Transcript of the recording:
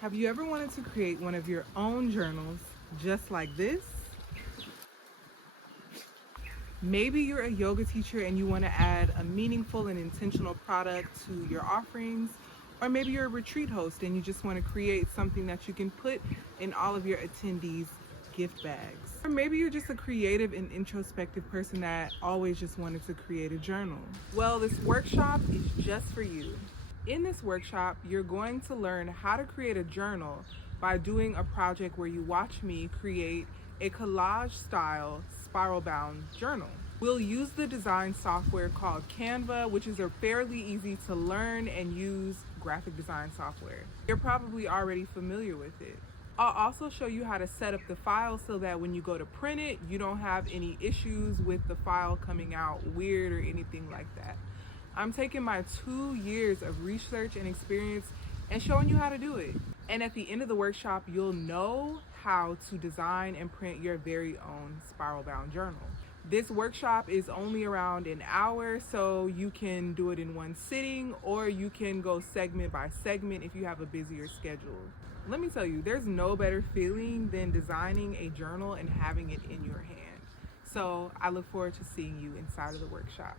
Have you ever wanted to create one of your own journals just like this? Maybe you're a yoga teacher and you want to add a meaningful and intentional product to your offerings, or maybe you're a retreat host and you just want to create something that you can put in all of your attendees' gift bags. Or maybe you're just a creative and introspective person that always just wanted to create a journal. Well, this workshop is just for you. In this workshop, you're going to learn how to create a journal by doing a project where you watch me create a collage style spiral bound journal. We'll use the design software called Canva, which is a fairly easy to learn and use graphic design software. You're probably already familiar with it. I'll also show you how to set up the file so that when you go to print it, you don't have any issues with the file coming out weird or anything like that. I'm taking my 2 years of research and experience and showing you how to do it. And at the end of the workshop, you'll know how to design and print your very own spiral bound journal. This workshop is only around an hour, so you can do it in one sitting, or you can go segment by segment if you have a busier schedule. Let me tell you, there's no better feeling than designing a journal and having it in your hand. So I look forward to seeing you inside of the workshop.